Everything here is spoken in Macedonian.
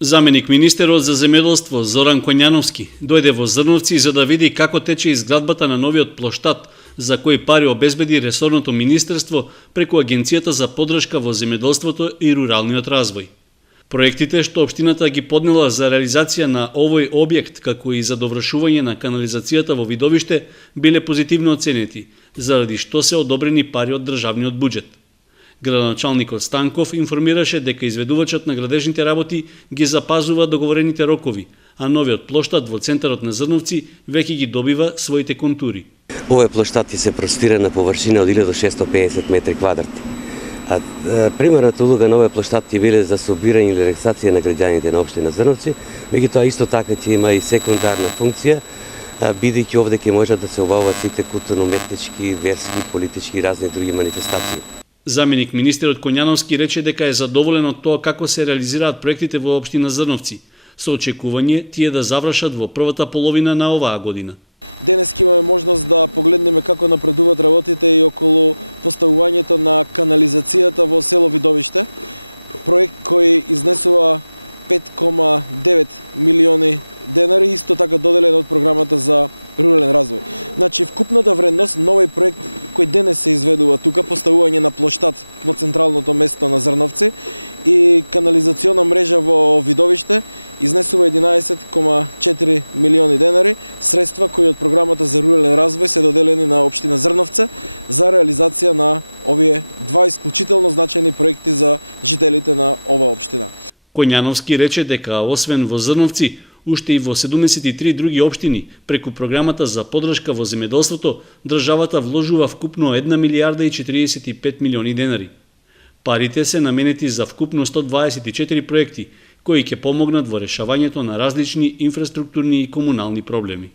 Заменик министерот за земјоделство Зоран Коњановски дојде во Зрновци за да види како тече изградбата на новиот плоштад, за кој пари обезбеди ресорното министерство преку Агенцијата за поддршка во земјоделството и руралниот развој. Проектите што општината ги поднела за реализација на овој објект, како и за довршување на канализацијата во Видовиште, биле позитивно оценети, заради што се одобрени пари од државниот буџет. Градоначалникот Станков информираше дека изведувачот на градежните работи ги запазува договорените рокови, а новиот плоштад во центарот на Зрновци веќе ги добива своите контури. Овој плоштад се простира на површина од 1650 метри квадрати. Примерната улога на овој плоштад ќе биде за собирање или релаксација на граѓаните на општина Зрновци, меѓутоа исто така ќе има и секундарна функција, бидејќи овде ќе можат да се обавуваат сите културно-уметнички, верски, политички и разни други манифестации. Заменик министерот Коњановски рече дека е задоволен од тоа како се реализираат проектите во општина Зрновци, со очекување тие да завршат во првата половина на оваа година. Коњановски рече дека освен во Зрновци, уште и во 73 други општини, преку програмата за поддршка во земјоделството, државата вложува вкупно 1 милијарда и 45 милиони денари. Парите се наменети за вкупно 124 проекти, кои ќе помогнат во решавањето на различни инфраструктурни и комунални проблеми.